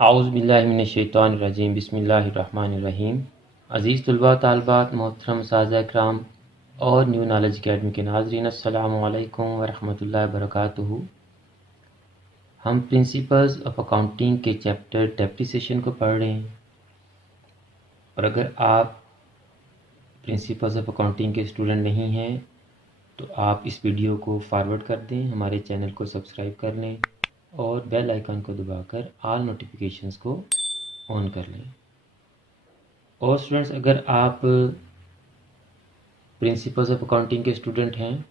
आउज़ु बिल्लाहि मिनश्शैतानिर्रजीम बिस्मिल्लाहिर्रहमानिर्रहीम। अज़ीज़ तलबा तालिबात, मोहतरम साज़ा इकराम और न्यू नॉलेज अकेडमी के नाज़रीन, अस्सलामु अलैकुम व रहमतुल्लाहि व बरकातुहू। हम प्रिंसिपल्स ऑफ अकाउंटिंग के चैप्टर डेप्रिसिएशन को पढ़ रहे हैं और अगर आप प्रिंसिपल्स ऑफ अकाउंटिंग के स्टूडेंट नहीं हैं तो आप इस वीडियो को फॉरवर्ड कर दें, हमारे चैनल को सब्सक्राइब कर लें और बेल आइकन को दबाकर ऑल नोटिफिकेशंस को ऑन कर लें। और स्टूडेंट्स, अगर आप प्रिंसिपल्स ऑफ अकाउंटिंग के स्टूडेंट हैं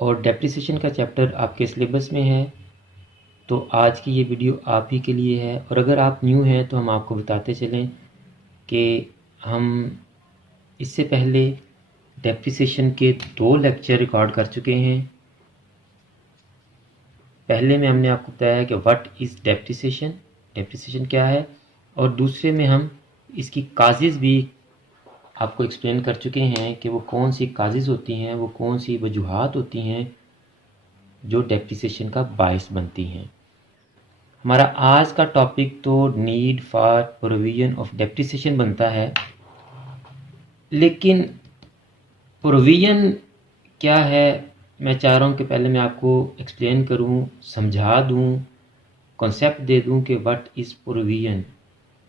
और डेप्रिसिएशन का चैप्टर आपके सिलेबस में है तो आज की ये वीडियो आप ही के लिए है। और अगर आप न्यू हैं तो हम आपको बताते चलें कि हम इससे पहले डेप्रिसिएशन के 2 लेक्चर रिकॉर्ड कर चुके हैं। पहले में हमने आपको बताया कि व्हाट इज़ डेप्रिसिएशन, डेप्रिसिएशन क्या है, और दूसरे में हम इसकी काजेज़ भी आपको एक्सप्लेन कर चुके हैं कि वो कौन सी काजेज़ होती हैं, वो कौन सी वजूहात होती हैं जो डेप्रिसिएशन का बायस बनती हैं। हमारा आज का टॉपिक तो need for provision of depreciation बनता है, लेकिन प्रोविजन क्या है मैं चाह रहा हूँ कि पहले मैं आपको एक्सप्लेन करूँ, समझा दूँ, कॉन्सेप्ट दे दूँ कि व्हाट इज़ प्रोविजन,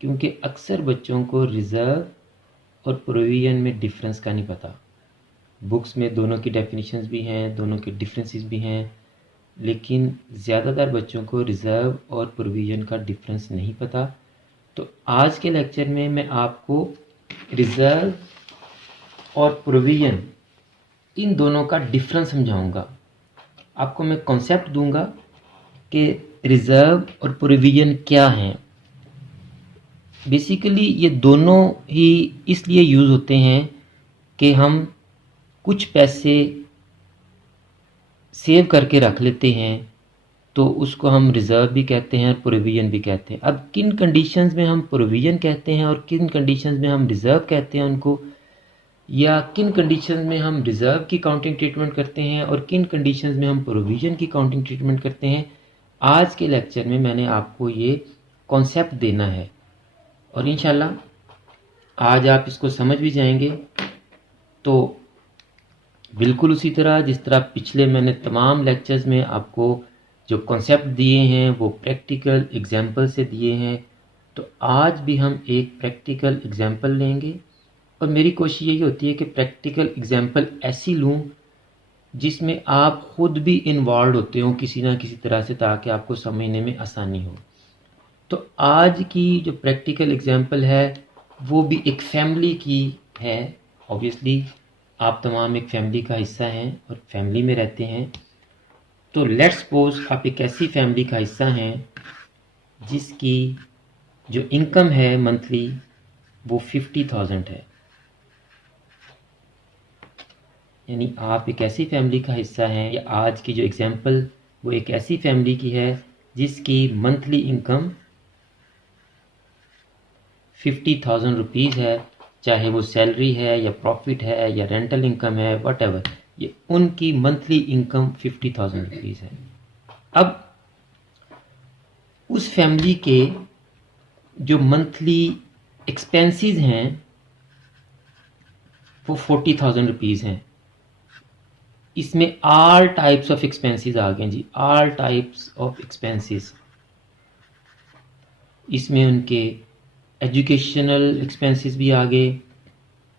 क्योंकि अक्सर बच्चों को रिज़र्व और प्रोविजन में डिफरेंस का नहीं पता। बुक्स में दोनों की डेफिनेशंस भी हैं, दोनों के डिफरेंसेस भी हैं, लेकिन ज़्यादातर बच्चों को रिज़र्व और प्रोविजन का डिफरेंस नहीं पता। तो आज के लेक्चर में मैं आपको रिज़र्व और प्रोविजन इन दोनों का डिफरेंस समझाऊंगा। आपको मैं कॉन्सेप्ट दूंगा कि रिज़र्व और प्रोविजन क्या हैं। बेसिकली ये दोनों ही इसलिए यूज़ होते हैं कि हम कुछ पैसे सेव करके रख लेते हैं तो उसको हम रिज़र्व भी कहते हैं और प्रोविजन भी कहते हैं। अब किन कंडीशंस में हम प्रोविजन कहते हैं और किन कंडीशंस में हम रिज़र्व कहते हैं उनको, या किन कंडीशंस में हम रिज़र्व की काउंटिंग ट्रीटमेंट करते हैं और किन कंडीशंस में हम प्रोविजन की काउंटिंग ट्रीटमेंट करते हैं, आज के लेक्चर में मैंने आपको ये कॉन्सेप्ट देना है और इंशाल्लाह आज आप इसको समझ भी जाएंगे। तो बिल्कुल उसी तरह जिस तरह पिछले मैंने तमाम लेक्चर्स में आपको जो कॉन्सेप्ट दिए हैं वो प्रैक्टिकल एग्जाम्पल से दिए हैं, तो आज भी हम एक प्रैक्टिकल एग्जाम्पल लेंगे और मेरी कोशिश यही होती है कि प्रैक्टिकल एग्जाम्पल ऐसी लूँ जिसमें आप ख़ुद भी इन्वॉल्व होते हो किसी ना किसी तरह से, ताकि आपको समझने में आसानी हो। तो आज की जो प्रैक्टिकल एग्जाम्पल है वो भी एक फैमिली की है। ऑब्वियसली आप तमाम एक फैमिली का हिस्सा हैं और फैमिली में रहते हैं। तो लेट्स सपोज आप एक ऐसी फैमिली का हिस्सा हैं जिसकी जो इनकम है मंथली वो 50,000 है। यानी आप एक ऐसी फैमिली का हिस्सा हैं, या आज की जो एग्जाम्पल वो एक ऐसी फैमिली की है जिसकी मंथली इनकम 50,000 रुपीज़ है, चाहे वो सैलरी है या प्रॉफिट है या रेंटल इनकम है, वट ये उनकी मंथली इनकम 50,000 रुपीज़ है। अब उस फैमिली के जो मंथली एक्सपेंसेस हैं वो 40,000 रुपीज़ हैं। इसमें ऑल टाइप्स ऑफ एक्सपेंसेस आ गए जी, ऑल टाइप्स ऑफ एक्सपेंसेस। इसमें उनके एजुकेशनल एक्सपेंसेस भी आ गए,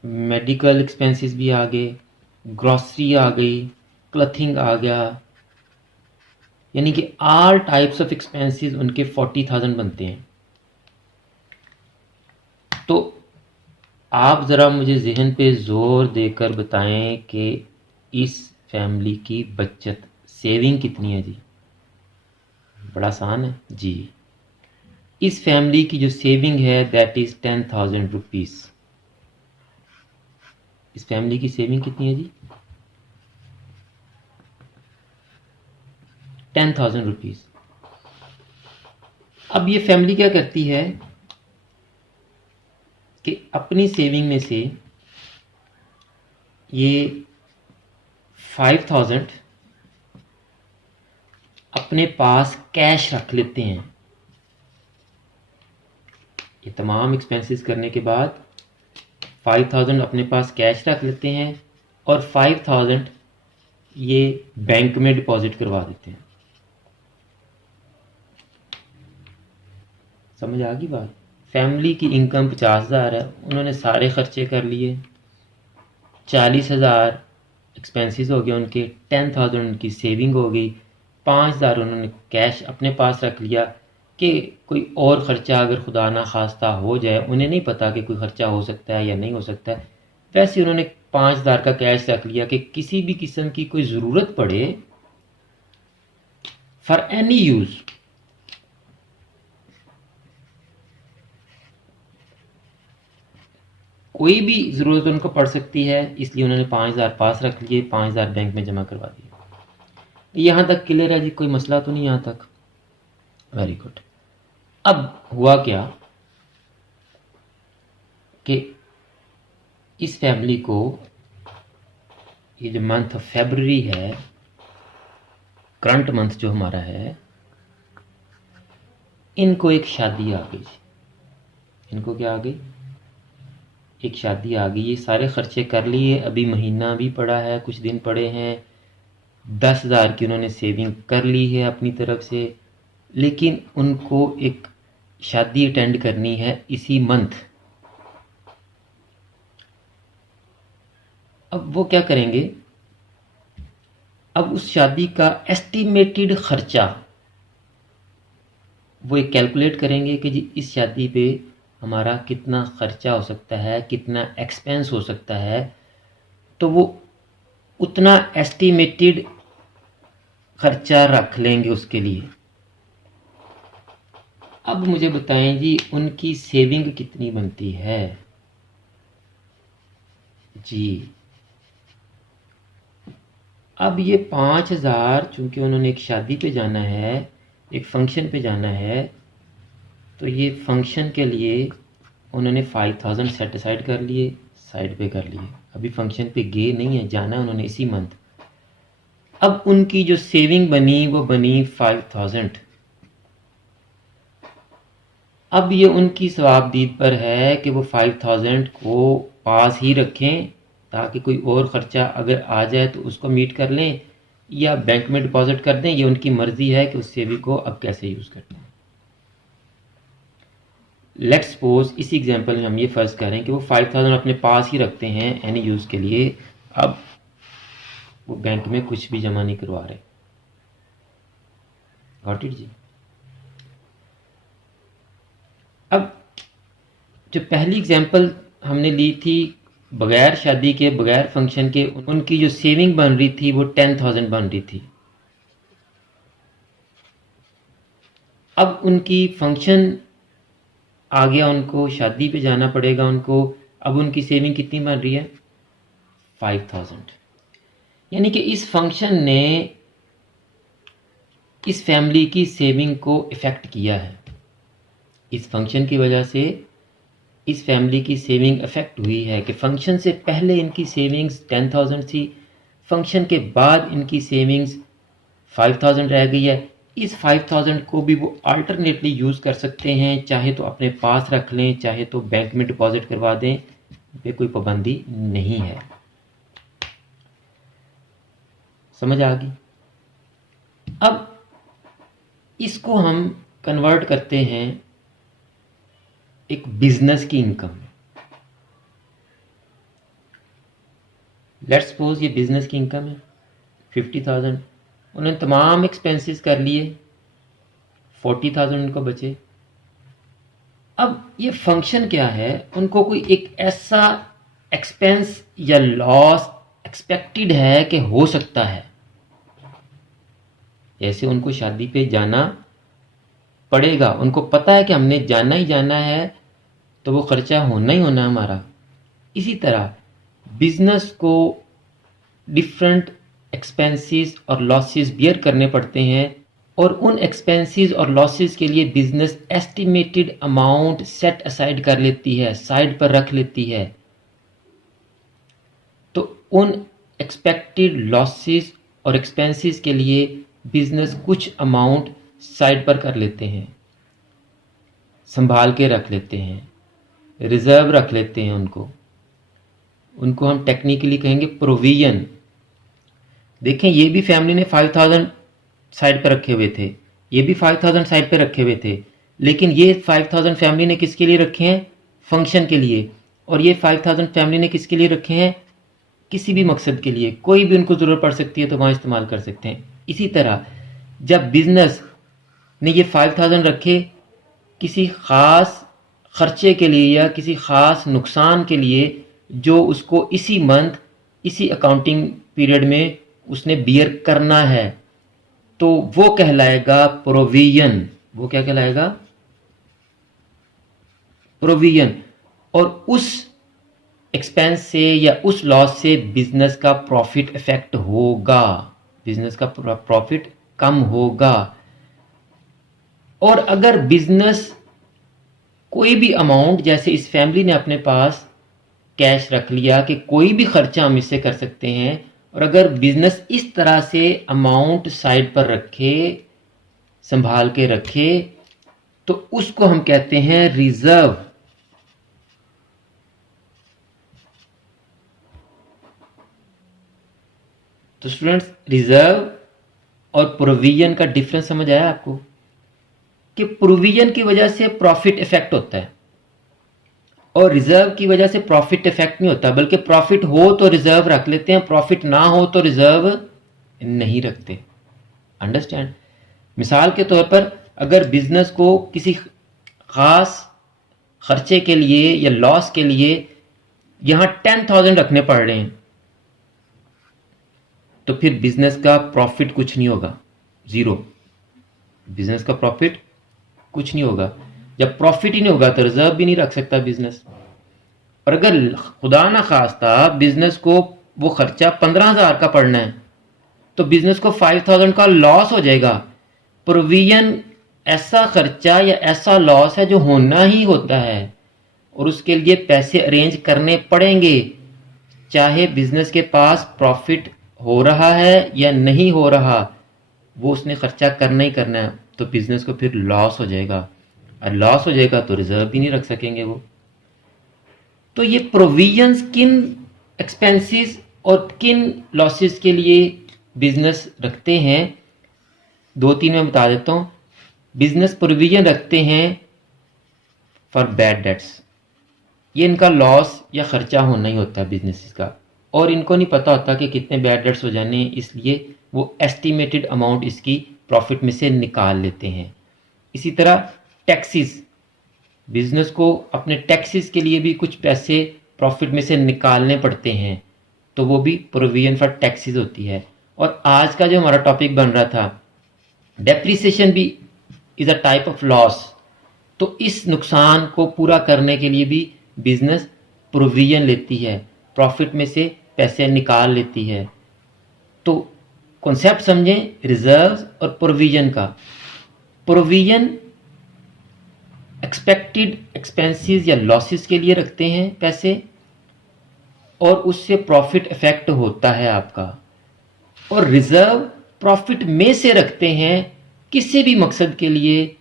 मेडिकल एक्सपेंसेस भी आ गए, ग्रॉसरी आ गई, क्लथिंग आ गया, यानी कि ऑल टाइप्स ऑफ एक्सपेंसेस उनके 40,000 बनते हैं। तो आप ज़रा मुझे जहन पे ज़ोर देकर बताएं कि इस फैमिली की बचत सेविंग कितनी है जी। बड़ा आसान है जी। इस फैमिली की जो सेविंग है दैट इज़ 10,000 रुपीज़। इस फैमिली की सेविंग कितनी है जी? 10,000 रुपीज़। अब ये फैमिली क्या करती है कि अपनी सेविंग में से ये 5,000 अपने पास कैश रख लेते हैं। ये तमाम एक्सपेंसेस करने के बाद 5000 अपने पास कैश रख लेते हैं और 5000 ये बैंक में डिपॉजिट करवा देते हैं। समझ आ गई बात? फैमिली की इनकम 50,000 है, उन्होंने सारे खर्चे कर लिए, 40,000 एक्सपेंसेस हो गए उनके, 10,000 उनकी सेविंग हो गई, 5,000 उन्होंने कैश अपने पास रख लिया कि कोई और ख़र्चा अगर खुदा ना खास्ता हो जाए, उन्हें नहीं पता कि कोई ख़र्चा हो सकता है या नहीं हो सकता है, वैसे उन्होंने 5,000 का कैश रख लिया कि किसी भी किस्म की कोई ज़रूरत पड़े फॉर एनी यूज़, कोई भी ज़रूरत उनको पड़ सकती है, इसलिए उन्होंने 5,000 पास रख लिए, 5,000 बैंक में जमा करवा दिए। यहाँ तक क्लियर है जी? कोई मसला तो नहीं यहाँ तक? Very good. अब हुआ क्या कि इस फैमिली को ये जो मंथ ऑफ फरवरी है, करंट मंथ जो हमारा है, इनको एक शादी आ गई। इनको क्या आ गई? एक शादी आ गई। ये सारे खर्चे कर लिए, अभी महीना भी पड़ा है, कुछ दिन पड़े हैं, 10,000 की उन्होंने सेविंग कर ली है अपनी तरफ से, लेकिन उनको एक शादी अटेंड करनी है इसी मंथ। अब वो क्या करेंगे? अब उस शादी का एस्टिमेटेड खर्चा वो एक कैलकुलेट करेंगे कि जी इस शादी पे हमारा कितना खर्चा हो सकता है, कितना एक्सपेंस हो सकता है, तो वो उतना एस्टिमेटेड खर्चा रख लेंगे उसके लिए। अब मुझे बताएं जी, उनकी सेविंग कितनी बनती है जी? अब ये 5,000 चूंकि उन्होंने एक शादी पे जाना है, एक फंक्शन पे जाना है, तो ये फंक्शन के लिए उन्होंने 5,000 सेट असाइड कर लिए, साइड पे कर लिए। अभी फंक्शन पे गए नहीं है, जाना है उन्होंने इसी मंथ। अब उनकी जो सेविंग बनी वो बनी 5,000। अब ये उनकी सवाबदीद पर है कि वो 5,000 को पास ही रखें ताकि कोई और ख़र्चा अगर आ जाए तो उसको मीट कर लें, या बैंक में डिपॉजिट कर दें। ये उनकी मर्ज़ी है कि उस सेविंग को अब कैसे यूज़ करते हैं। लेट्स सपोज इसी एग्जांपल में हम ये फ़र्ज़ करें कि वो 5,000 अपने पास ही रखते हैं एनी यूज़ के लिए। अब वो बैंक में कुछ भी जमा नहीं करवा रहे। गॉट इट जी? अब जो पहली एग्जांपल हमने ली थी, बगैर शादी के, बगैर फंक्शन के, उनकी जो सेविंग बन रही थी वो 10,000 बन रही थी। अब उनकी फंक्शन आ गया, उनको शादी पे जाना पड़ेगा उनको। अब उनकी सेविंग कितनी बन रही है? 5,000। यानी कि इस फंक्शन ने इस फैमिली की सेविंग को इफ़ेक्ट किया है। इस फंक्शन की वजह से इस फैमिली की सेविंग अफेक्ट हुई है कि फंक्शन से पहले इनकी सेविंग्स 10,000 थी, फंक्शन के बाद इनकी सेविंग्स 5,000 रह गई है। इस 5,000 को भी वो अल्टरनेटली यूज़ कर सकते हैं, चाहे तो अपने पास रख लें, चाहे तो बैंक में डिपॉजिट करवा दें, पे कोई पाबंदी नहीं है। समझ आ गई? अब इसको हम कन्वर्ट करते हैं एक बिजनेस की इनकम में। लेट्स सपोज ये बिजनेस की इनकम है 50,000। उन्होंने तमाम एक्सपेंसेस कर लिए, 40,000 उनको बचे। अब ये फंक्शन क्या है? उनको कोई एक ऐसा एक्सपेंस या लॉस एक्सपेक्टेड है कि हो सकता है, जैसे उनको शादी पे जाना पड़ेगा, उनको पता है कि हमने जाना ही जाना है, तो वो खर्चा होना ही होना हमारा। इसी तरह बिजनेस को डिफरेंट एक्सपेंसेस और लॉसेस बियर करने पड़ते हैं, और उन एक्सपेंसेस और लॉसेस के लिए business estimated amount set aside कर लेती है, साइड पर रख लेती है। तो उन एक्सपेक्टेड लॉसेस और एक्सपेंसेस के लिए बिजनेस कुछ अमाउंट साइड पर कर लेते हैं। संभाल के रख लेते हैं, रिजर्व रख लेते हैं उनको हम टेक्निकली कहेंगे प्रोविजन। देखें, ये भी फैमिली ने 5000 साइड पर रखे हुए थे, ये भी 5000 साइड पर रखे हुए थे, लेकिन ये 5000 फैमिली ने किसके लिए रखे हैं? फंक्शन के लिए। और ये 5000 फैमिली ने किसके लिए रखे हैं? किसी भी मकसद के लिए, कोई भी उनको ज़रूरत पड़ सकती है तो वहाँ इस्तेमाल कर सकते हैं। इसी तरह जब बिजनेस ने ये 5000 रखे किसी ख़ास खर्चे के लिए या किसी ख़ास नुकसान के लिए जो उसको इसी मंथ इसी अकाउंटिंग पीरियड में उसने बियर करना है, तो वो कहलाएगा प्रोविजन। वो क्या कहलाएगा? प्रोविजन। और उस एक्सपेंस से या उस लॉस से बिजनेस का प्रॉफिट इफेक्ट होगा, बिजनेस का प्रॉफिट कम होगा। और अगर बिजनेस कोई भी अमाउंट, जैसे इस फैमिली ने अपने पास कैश रख लिया कि कोई भी खर्चा हम इससे कर सकते हैं, और अगर बिजनेस इस तरह से अमाउंट साइड पर रखे, संभाल के रखे, तो उसको हम कहते हैं रिजर्व। तो स्टूडेंट्स, रिजर्व और प्रोविजन का डिफरेंस समझ आया आपको? कि प्रोविजन की वजह से प्रॉफिट इफेक्ट होता है और रिजर्व की वजह से प्रॉफिट इफेक्ट नहीं होता, बल्कि प्रॉफिट हो तो रिजर्व रख लेते हैं, प्रॉफिट ना हो तो रिजर्व नहीं रखते। अंडरस्टैंड? मिसाल के तौर पर अगर बिजनेस को किसी खास खर्चे के लिए या लॉस के लिए यहां 10,000 रखने पड़ रहे हैं, तो फिर बिजनेस का प्रॉफिट कुछ नहीं होगा, जीरो। बिजनेस का प्रॉफिट कुछ नहीं होगा। जब प्रॉफिट ही नहीं होगा तो रिजर्व भी नहीं रख सकता बिजनेस। और अगर खुदा ना खास्ता बिजनेस को वो खर्चा 15,000 का पड़ना है, तो बिजनेस को 5,000 का लॉस हो जाएगा। प्रोविजन ऐसा खर्चा या ऐसा लॉस है जो होना ही होता है और उसके लिए पैसे अरेंज करने पड़ेंगे, चाहे बिजनेस के पास प्रॉफिट हो रहा है या नहीं हो रहा, वो उसने खर्चा करना ही करना है। तो बिजनेस को फिर लॉस हो जाएगा, और लॉस हो जाएगा तो रिजर्व भी नहीं रख सकेंगे वो। तो ये प्रोविजंस किन एक्सपेंसेस और किन लॉसेस के लिए बिजनेस रखते हैं, 2-3 मैं बता देता हूँ। बिजनेस प्रोविजन रखते हैं फॉर बैड डेट्स। ये इनका लॉस या खर्चा होना ही होता है बिजनेस का, और इनको नहीं पता होता कि कितने बैड डेट्स हो जाने हैं, इसलिए वो एस्टिमेटेड अमाउंट इसकी प्रॉफिट में से निकाल लेते हैं। इसी तरह टैक्सेस, बिजनेस को अपने टैक्सेस के लिए भी कुछ पैसे प्रॉफिट में से निकालने पड़ते हैं, तो वो भी प्रोविजन फॉर टैक्सेस होती है। और आज का जो हमारा टॉपिक बन रहा था, डेप्रिसिएशन भी is a type of loss. तो इस नुकसान को पूरा करने के लिए भी बिजनेस प्रोविजन लेती है, प्रॉफिट में से पैसे निकाल लेती है। तो कॉन्सेप्ट समझें रिजर्व और प्रोविजन का। प्रोविजन एक्सपेक्टेड एक्सपेंसेस या लॉसेस के लिए रखते हैं पैसे, और उससे प्रॉफिट इफेक्ट होता है आपका। और रिजर्व प्रॉफिट में से रखते हैं किसी भी मकसद के लिए,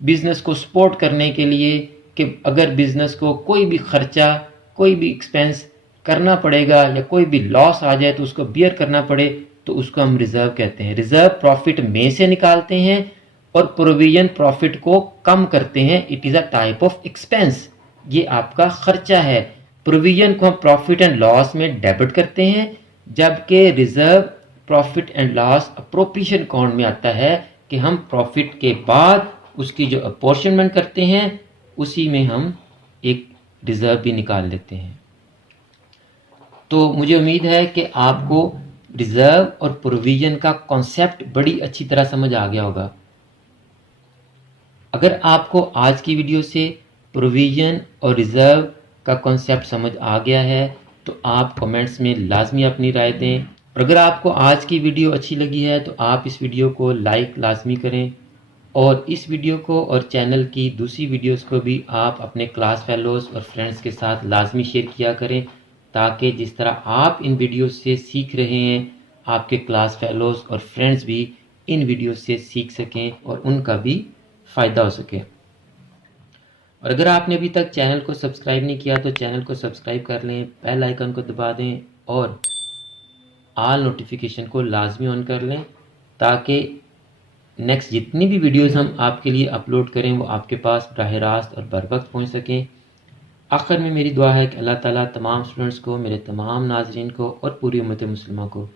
बिजनेस को सपोर्ट करने के लिए, कि अगर बिजनेस को कोई भी खर्चा, कोई भी एक्सपेंस करना पड़ेगा या कोई भी लॉस आ जाए तो उसको बियर करना पड़े, तो उसको हम रिजर्व कहते हैं। रिजर्व प्रॉफिट में से निकालते हैं और प्रोविजन प्रॉफिट को कम करते हैं। It is a type of expense, ये आपका खर्चा है। प्रोविजन को हम प्रॉफिट एंड लॉस में डेबिट करते हैं, जबकि reserve profit and loss appropriation account में आता है कि हम प्रॉफिट के बाद उसकी जो अपॉर्शनमेंट करते हैं उसी में हम एक रिजर्व भी निकाल लेते हैं। तो मुझे उम्मीद है कि आपको रिजर्व और प्रोविजन का कॉन्सेप्ट बड़ी अच्छी तरह समझ आ गया होगा। अगर आपको आज की वीडियो से प्रोविजन और रिजर्व का कॉन्सेप्ट समझ आ गया है तो आप कमेंट्स में लाजमी अपनी राय दें। और अगर आपको आज की वीडियो अच्छी लगी है तो आप इस वीडियो को लाइक लाजमी करें, और इस वीडियो को और चैनल की दूसरी वीडियोस को भी आप अपने क्लास फेलोज़ और फ्रेंड्स के साथ लाजमी शेयर किया करें, ताकि जिस तरह आप इन वीडियोस से सीख रहे हैं, आपके क्लास फेलोज़ और फ्रेंड्स भी इन वीडियोस से सीख सकें और उनका भी फ़ायदा हो सके। और अगर आपने अभी तक चैनल को सब्सक्राइब नहीं किया तो चैनल को सब्सक्राइब कर लें, बेल आइकन को दबा दें और ऑल नोटिफिकेशन को लाजमी ऑन कर लें, ताकि नेक्स्ट जितनी भी वीडियोस हम आपके लिए अपलोड करें वो आपके पास बराह रास्त और बर वक्त पहुँच सकें। आखिर में मेरी दुआ है कि अल्लाह ताला तमाम स्टूडेंट्स को, मेरे तमाम नाजरीन को और पूरी उम्मत मुस्लिमा को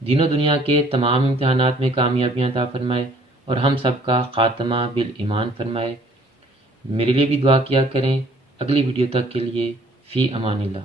दीनों दुनिया के तमाम इम्तहानात में कामयाबियाँ अता फरमाए और हम सब का ख़ात्मा बिल ईमान फरमाए। मेरे लिए भी दुआ किया करें। अगली वीडियो तक के लिए फ़ी अमानिल्लाह।